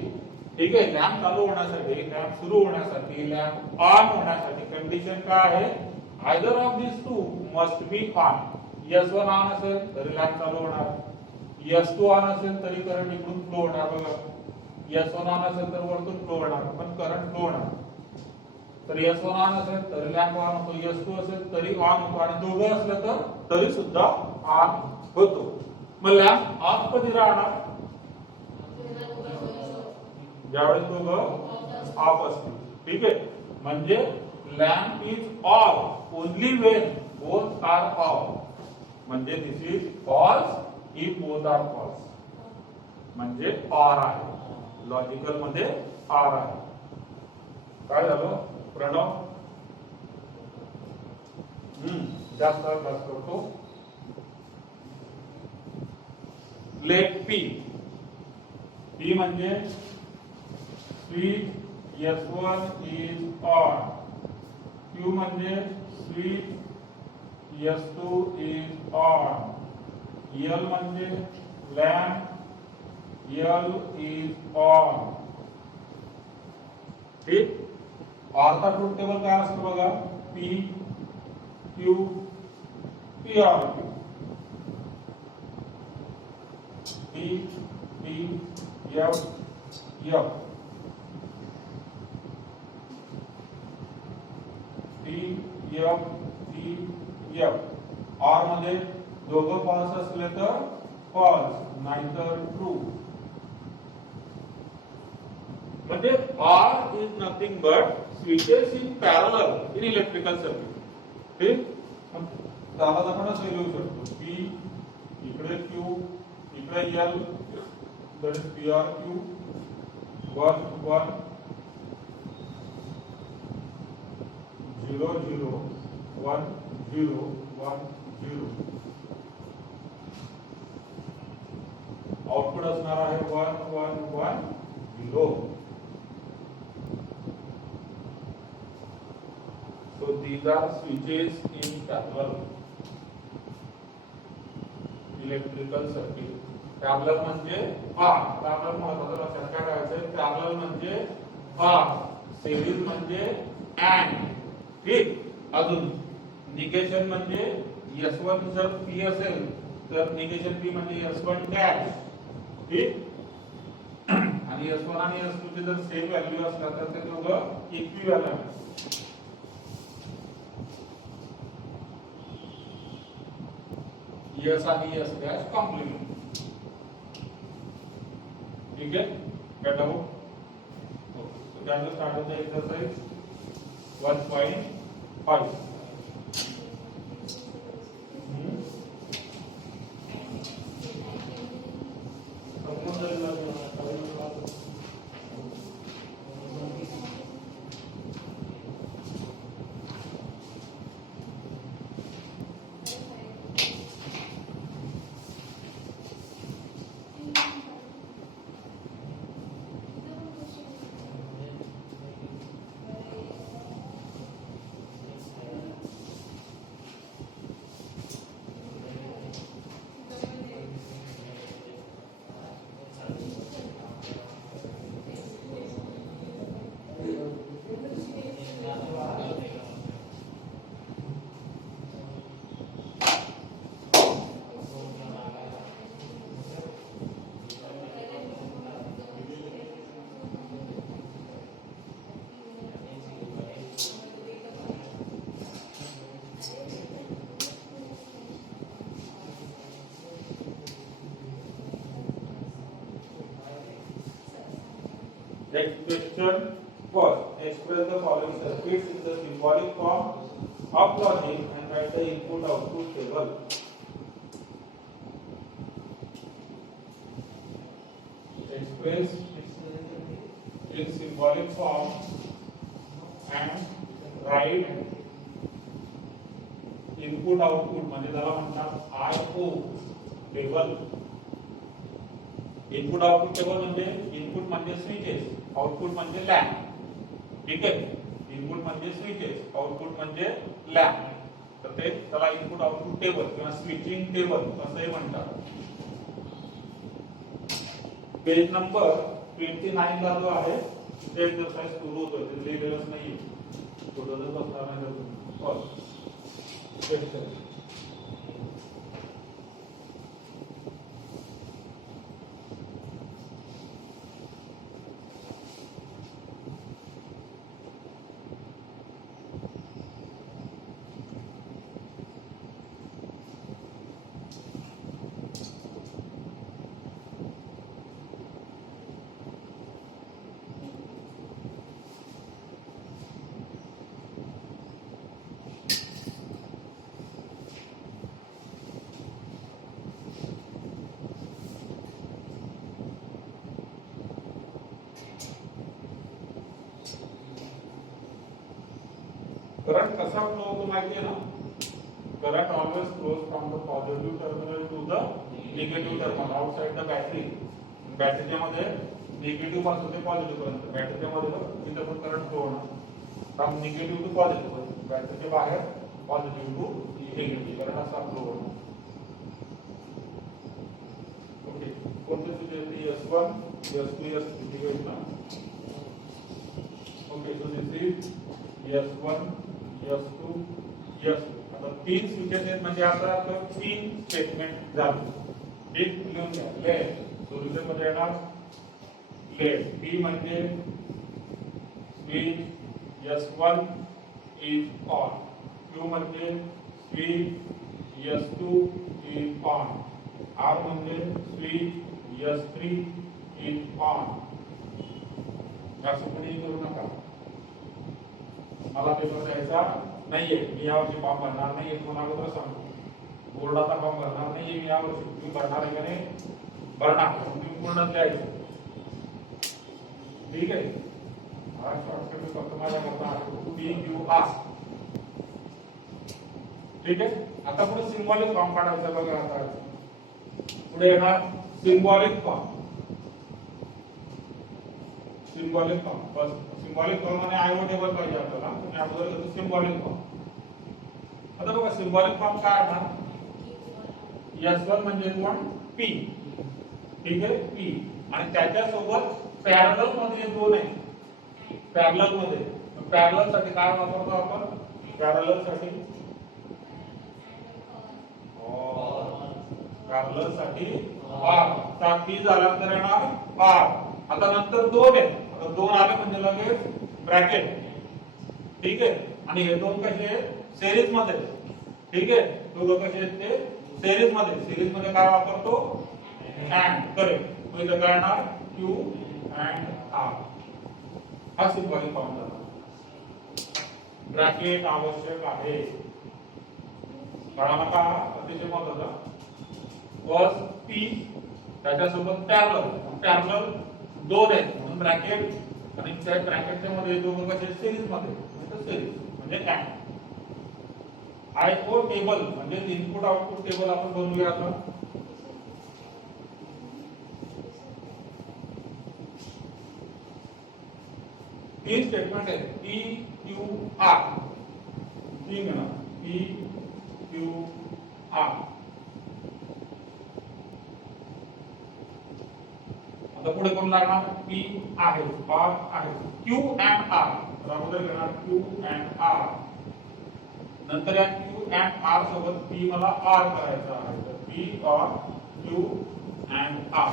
ठीक आहे. लॅम्प चालू होण्यासाठी, लॅम्प सुरू होण्यासाठी, लॅम्प ऑन होण्यासाठी कंडिशन काय आहे? Either of this two must be on. S1 on असेल तरी लॅम्प चालू होणार, S2 ऑन असेल तरी करंट इकडून फ्लो होणार. बघा, S1 ऑन असेल तर वरतून फ्लो होणार पण करंट फ्लो होणार. तर S1 ऑन असेल तरी लॅम्प ऑन होतो, S2 असेल तरी ऑन होतो आणि दोघं असलं तर तरी सुद्धा ऑन होतो. मग लॅम्प ऑफ कधी राहणार? ज्यावेळेस दोघं ऑफ असतील. ठीक आहे, म्हणजे lamp is off only when both are off. म्हणजे this is false if both are false. म्हणजे ऑर आहे. लॉजिकल मध्ये ऑर आहे. काय झालं प्रणव? जास्त अभ्यास करतो. Let P. पी म्हणजे switch S1 is on. Q म्हणजे switch S2 is on. L म्हणजे लॅम्प L इज ऑन. ठीक. ऑरचा ट्रूथ टेबल काय असतो बघा? P Q P R Q. P P F F. P F P F. R मध्ये दोघं फॉल्स असले तर फॉल्स, नाहीतर ट्रू. म्हणजे R is nothing but switches in parallel in electrical circuit. ठीक. त्याला आपण असं लिहू शकतो P इकडे Q इकडे L, that is P R Q 1 1 0 0 1 0 1 0. Output असणार आहे 1 1 1 0. So these are switches in parallel electrical circuit. Parallel म्हणजे पॅरलल महत्वाचं लक्षात काय ठेवायचं. पॅरलल म्हणजे सिरीज म्हणजे अँड. ठीक. अजून निगेशन म्हणजे S1 जर P असेल तर निगेशन P म्हणजे S1 डॅश. ठीक. आणि S1 आणि S2 चे जर सेम व्हॅल्यू असतात तर ते दोघं इक्विव्हॅलंट. S आणि S डॅश कॉम्प्लिमेंट. ठीक है. get out. So can you start with the exercise 1.5. Next question. First, express the following circuits in the symbolic form of logic and write the input-output table. Express in symbolic form and write input-output म्हणजे त्याला म्हणतात I/O table. Input output table म्हणजे input म्हणजे switches, output म्हणजे lamp. ठीक आहे. Input म्हणजे switches, output म्हणजे लॅम्प. तर ते त्याला इनपुट आउटपुट टेबल किंवा स्विचिंग टेबल असंही म्हणतात. पेज नंबर 29 ला जो आहे तिथे एक्सरसाइज सुरू होतो. ते लिहिलेलंच नाहीये. थोडंच बसणार नाही. क्वेश्चन करंट कसा फ्लो होतो माहिती आहे ना. Current always flows from the positive terminal to the negative terminal outside the battery. बॅटरीच्या मध्ये निगेटिव्ह पासून ते पॉझिटिव्ह पर्यंत बॅटरीच्या मध्ये इथे पण करंट फ्लो होणार. From negative to positive. बॅटरीच्या बाहेर पॉझिटिव्ह टू निगेटिव्ह करंट असा फ्लो होणार. ओके. कोणते सूत्र S1 S2 S3 ठीक आहे ना. Okay. So this is S1 S2 S2. आता तीन स्विचेस आहेत म्हणजे आता तीन स्टेटमेंट झाले. एक लिहून घ्या. लेट सोल्युशन मध्ये येणार लेट. P म्हणजे switch S1 is on. Q म्हणजे switch S2 is on. R म्हणजे स्विच S3 इज ऑन. असं कोणी करू नका. मला पेपर द्यायचा नाहीये. मी यावर्षी फॉर्म भरणार नाहीये. तुम्हाला सांगतो बोर्डाचा फॉर्म भरणार नाहीये मी यावर्षी. तुम्ही भरणार आहे का नाही. भरणार. तुम्ही पूर्ण द्यायचं. ठीक आहे. हा शॉर्टकट मी फक्त माझ्या करता PQR. ठीक आहे. आता पुढे सिम्बॉलिक फॉर्म काढायचा बघा. आता पुढे येणार सिंबॉलिक फॉर्म. सिंबॉलिक फॉर्म बस. सिंबॉलिक फॉर्म आणि आयओ टेबल पाहिजे आपल्याला. तुम्ही अगोदर घेतो सिंबॉलिक फॉर्म. आता बघा सिंबॉलिक फॉर्म काय आहे. S1 म्हणजे कोण P. ठीक आहे P आणि त्याच्या सोबत पॅरलल मध्ये दोन आहे. पॅरलल मध्ये पॅरलल साठी काय वापरतो आपण. पॅरलल साठी पॅरलल साठी R. तर P झाल्यानंतर येणार R. आता नंतर दोन आहे. आता दोन आले म्हणजे लगेच ब्रॅकेट. ठीक आहे आणि हे दोन कसे आहेत सिरीज मध्ये. ठीक आहे दोघं कसे आहेत ते सिरीज मध्ये. सिरीज मध्ये काय वापरतो अँड. करेक्ट. तो इथे काय येणार Q अँड R. हा सिंबॉलिक फॉर्म झाला. ब्रॅकेट आवश्यक आहे. कळाला का. अतिशय महत्त्वाचा. फर्स्ट P त्याच्यासोबत पॅरलल. पॅरलल दोन आहेत म्हणून ब्रॅकेट आणि त्या ब्रॅकेटच्या मध्ये दोन कसे सिरीज मध्ये म्हणजे सिरीज म्हणजे अँड. आयओ टेबल म्हणजे इनपुट आउटपुट टेबल आपण बनवूया आता. तीन स्टेटमेंट आहे P Q R. तीन आहे ना P Q R. आता पुढे कोण लागणार P आहे R आहे Q and R. तर अगोदर घेणार Q and R. नंतर या Q and R सोबत P मला R करायचा आहे. तर P or Q and R.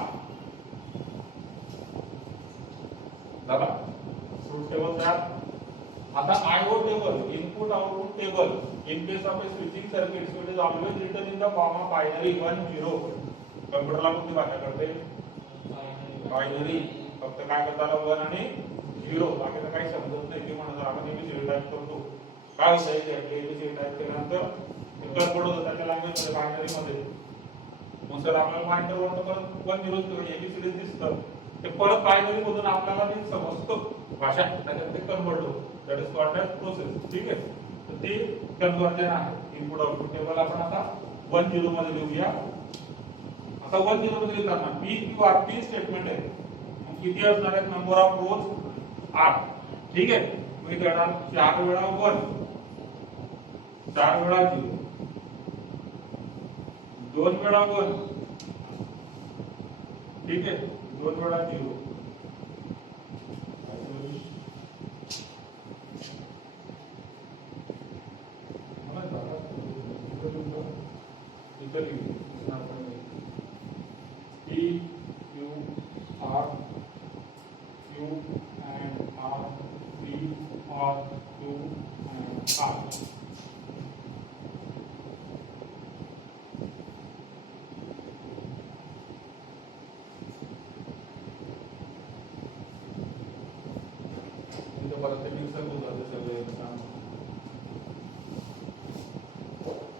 झाला ट्रूथ टेबल तयार. आता IO table input output table in case of A switching circuit it is always written in the form of binary 1 0. कॉम्प्युटरला कोणती भाषा करते बायनरी. फक्त काय करतात 1 आणि 0. बाकी तर काही समजत नाही की म्हणून आपण एबीसीडी टाइप करतो. काय होतं की एबीसीडी टाइप केल्यानंतर कन्वर्ट होतं त्याच्या लँग्वेज मध्ये बायनरी मध्ये. मग सर आपल्याला माहिती होतं परत 1 0 किंवा एबीसीडी दिसतं ते परत बायनरी मधून आपल्याला ते समजतं भाषा त्याच्यात ते कन्वर्ट होतं. That is called as process. ठीक आहे तर ते कन्वर्जन आहे. इनपुट आउटपुट टेबल आपण आता 1 0 मध्ये लिहूया. आता 1 0 मध्ये लिहिताना P Q R P statement आहे. मग किती असणार आहेत नंबर ऑफ रोज 8. ठीक आहे मग इथे येणार 4 वेळा 1 4 वेळा 0 2 वेळा 1. ठीक आहे 2 वेळा 0. P Q R Q and R P R Q and R.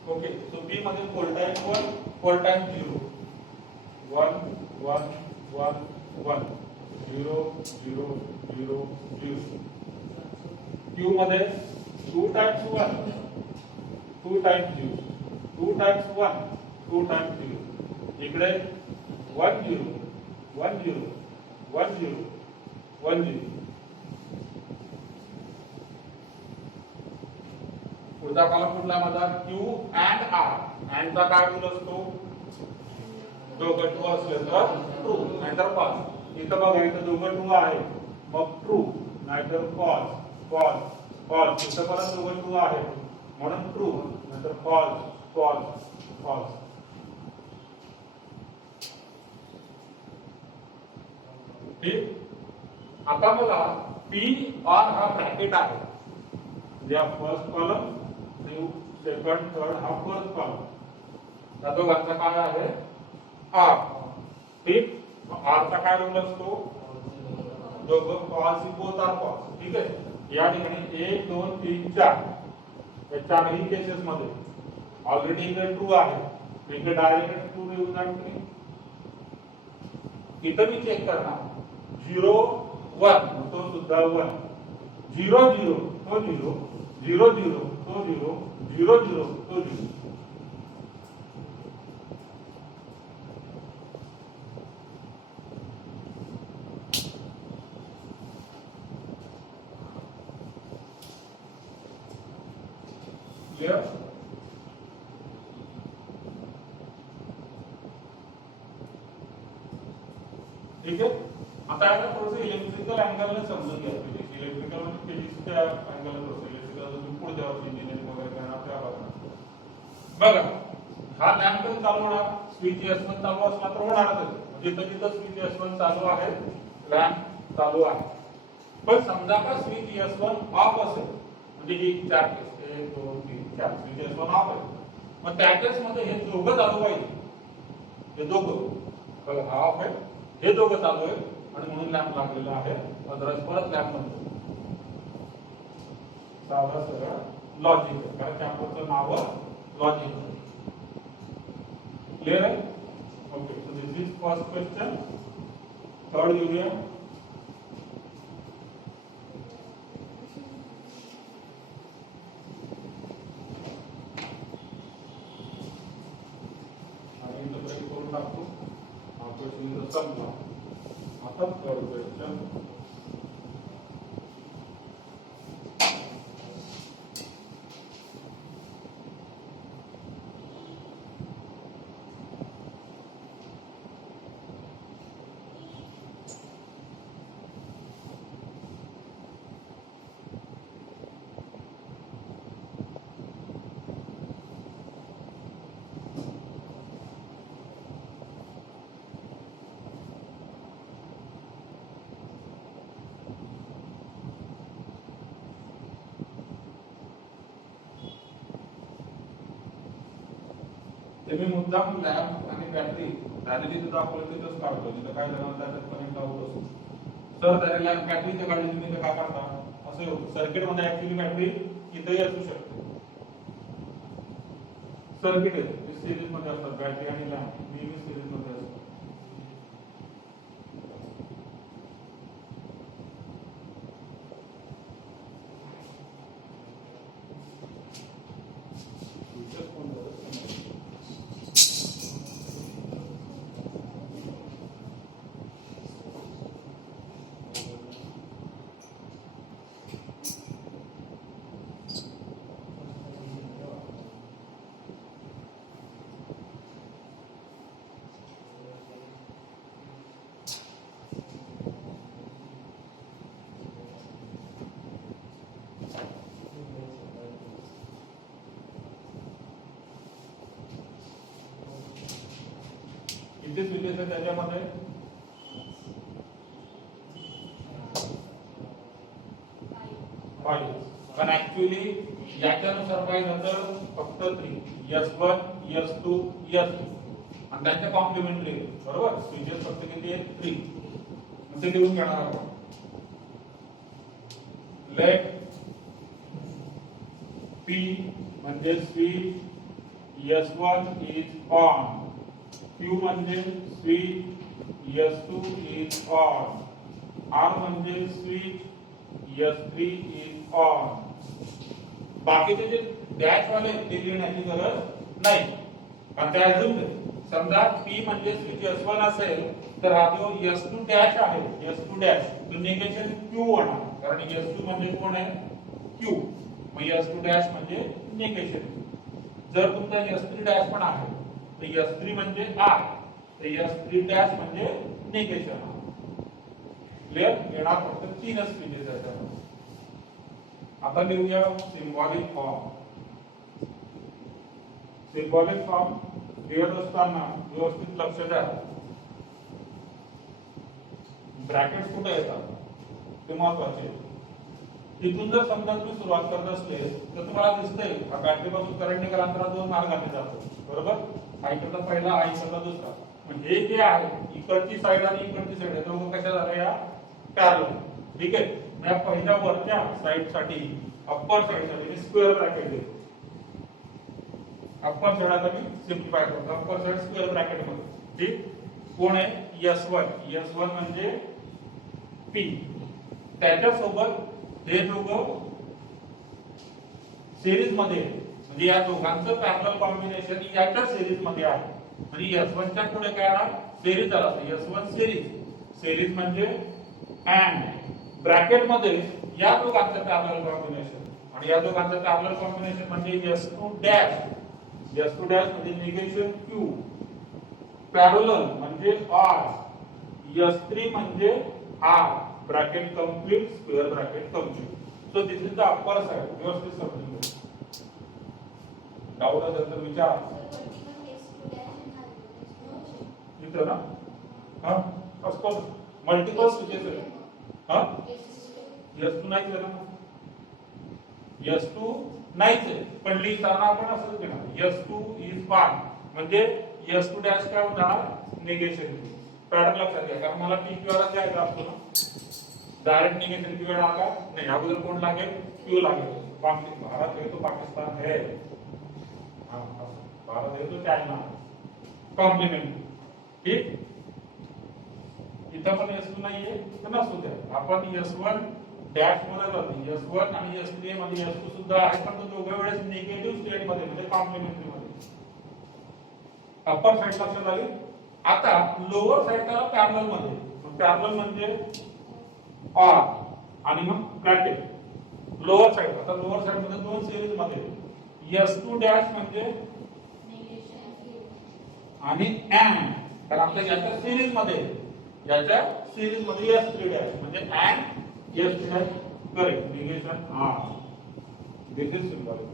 Okay, so P मध्ये 4 times 1 4 times 0 1 1 1 1 0 0 0 0. Q मध्ये 2 times 1 2 times 0 2 times 1 2 times 0. इकडे 1 0 1 0 1 0 1 0. पुढचा कॉलम कुठला माझा Q and R. अँड चा काय रूल असतो दोघं ट्रू असले तर ट्रू नाहीतर फॉल्स. इथं बघा इथं दोघं ट्रू आहे मग ट्रू नाहीतर फॉल्स फॉल्स फॉल्स. इथं परत दोघं ट्रू आहे म्हणून ट्रू नाहीतर फॉल्स फॉल्स फॉल्स. ठीक. आता बघा P और हा ब्रॅकेट आहे. या फर्स्ट कॉलम सेकंड थर्ड हा फर्स्ट कॉलम. त्या दोघांचा काय आहे R. ठीक. R चा काय रूल असतो दोघं फॉल्स बोथ आर फॉल्स. ठीक आहे या ठिकाणी 1 2 3 4 या चारही केसेस मध्ये ऑलरेडी इथे ट्रू आहे. इथे डायरेक्ट ट्रू लिहून टाकते. इथं मी चेक करणार 0 1 तो सुद्धा 1 0 0 तो 0 0 0 तो 0 0 0 तो 0. क्लियर? ठीक आहे. आता याला थोडंसं इलेक्ट्रिकल अँगलने समजून घ्या. इलेक्ट्रिकल म्हणजे फिजिक्सच्या अँगलने थोडंसं इलेक्ट्रिकल तुम्ही पुढच्या वर्षी इंजिनिअरिंग वगैरे करणार त्या भागात बघा. हा लॅम्प कधी चालू होणार? स्विच S1 चालू असला तर होणारच. म्हणजे जिथं स्विच S1 चालू आहे, लॅम्प चालू आहे. पण समजा का स्विच S1 ऑफ असेल, म्हणजे ही चार केस 1 2 3 4 स्विच S1 ऑफ आहे, मग त्या केस मध्ये हे दोघं चालू पाहिजे. हे दोघं बघा, हा ऑफ आहे, हे दोघं चालू आहे आणि म्हणून लॅम्प लागलेला आहे. अदरवाईज परत लॅम्प म्हणतो. साधा सरळ लॉजिक, कारण चॅप्टरचं नाव लॉजिक. क्लियर आहे? Okay. So this is first question. Third घेऊया. आणि इथं ब्रेक करून टाकतो. हा क्वेश्चन संपला. आता थर्ड क्वेश्चन. मी मुद्दाम लॅम्प आणि बॅटरी पॅनल इथं दाखवलं तिथंच काढतो. जिथं काय जणांना त्याच्यात कनेक्ट लावत असतो. सर त्याने लॅम्प बॅटरी इथे काढली, तुम्ही इथं काय करता? असं होतं. सर्किट मध्ये ऍक्च्युअली बॅटरी इथेही असू शकते. सर्किट आहे सिरीज मध्ये असतात, बॅटरी आणि लॅम्प नेहमी सिरीज मध्ये असतात. इथे स्विचेस आहे त्याच्यामध्ये पाहिजे, पण ऍक्च्युअली याच्यानुसार पाहिजे तर फक्त 3 S1 S2 S2 आणि त्यांच्या कॉम्प्लिमेंटरी. बरोबर? स्विचेस फक्त किती आहेत? 3. ते लिहून घेणार आपण. लेट P म्हणजे switch S1 is on, Q म्हणजे switch S2 is on, R म्हणजे स्विच S3 इज ऑन. बाकीचे जे डॅश वाले ते लिहिण्याची गरज नाही, कारण ते अजून समजा P म्हणजे स्विच S1 असेल तर हा जो S2 डॅश आहे, S2 डॅश तो निगेशन Q होणार, कारण S2 म्हणजे कोण आहे? Q. मग S2 डॅश म्हणजे निगेशन. जर तुमचा S3 डॅश पण आहे तर S3 म्हणजे R, तर S3 डॅश म्हणजे निगेशन. क्लियर? येणार फक्त 3च स्विचेस आहेत. आता लिहूया सिंबॉलिक फॉर्म. सिंबॉलिक फॉर्म लिहत असताना व्यवस्थित लक्ष द्या. ब्रॅकेट्स कुठे येतात ते महत्वाचे. तिथून जर समजा तुम्ही सुरुवात करत असले तर तुम्हाला दिसतंय हा बॅटरी पासून करंट निघाला अंतरात 2 मार्गाने जातो. बरोबर? हा इकडचा पहिला, हा इकडचा दुसरा. म्हणजे हे जे आहे इकडची साइड आणि इकडची साइड हे दोघं कशा झाल्या? या पॅरलल. ठीक आहे? या पहिल्या वरच्या साइड साठी अप्पर साइड साठी स्क्वेअर ब्रॅकेट देतो. अप्पर साइड आता मी सिम्प्लिफाय करतो. अप्पर साइड स्क्वेअर ब्रॅकेट मध्ये. ठीक? कोण आहे? S1. S1 म्हणजे P. त्याच्यासोबत हे दोघं सिरीज मध्ये, म्हणजे या दोघांचं पॅरलल कॉम्बिनेशन याच्या सिरीज मध्ये आहे. म्हणजे S1 च्या पुढे काय येणार? सिरीज आला. S1 series. सिरीज म्हणजे अँड ब्रॅकेट मध्ये या दोघांचं पॅरलल कॉम्बिनेशन. आणि या दोघांचं पॅरलल कॉम्बिनेशन म्हणजे S2 डॅश, S2 डॅश म्हणजे निगेशन Q, पॅरलल म्हणजे R, S3 म्हणजे R, bracket complete, square bracket complete. So this is the upper side. व्यवस्थित समजून घ्या. डाऊट असेल तर विचारा. इथं ना हा ऑफकोर्स मल्टिपल स्विचेस आहे. हा S2 नाही आहे ना, S2 नाहीच आहे, पण लिहिताना आपण असंच घेणार S2 इज 5 म्हणजे S2 डॅश काय होणार निगेशन पॅटर्न लक्षात घ्या, कारण मला पी क्यू आर द्यायचा असतो ना. डायरेक्ट निगेशन क्यू आला नाही, अगोदर कोण लागेल क्यू लागेल. भारत है तो पाकिस्तान है, भारत है तो चायना, कॉम्प्लिमेंट. ठीक, इथं पण S2 नाहीये तर नसू द्या, आपण S1 डॅश मध्ये जातो. S1 आणि S3 मध्ये S2 सुद्धा आहे, पण तो दोघे वेळेस निगेटिव्ह स्टेट मध्ये म्हणजे कॉम्प्लिमेंटरी मध्ये. अप्पर साइड लक्षात आली. आता लोअर साइड त्याला पॅरलल मध्ये, पॅरलल म्हणजे R आणि मग ब्रॅकेट लोअर साइड. आता लोअर साइड मध्ये दोन सिरीज मध्ये S2 डॅश म्हणजे आणि अँड, तर आपल्या याच्या सिरीज मध्ये S3 डॅश म्हणजे and S3 dash correct negation R. This is symbolic.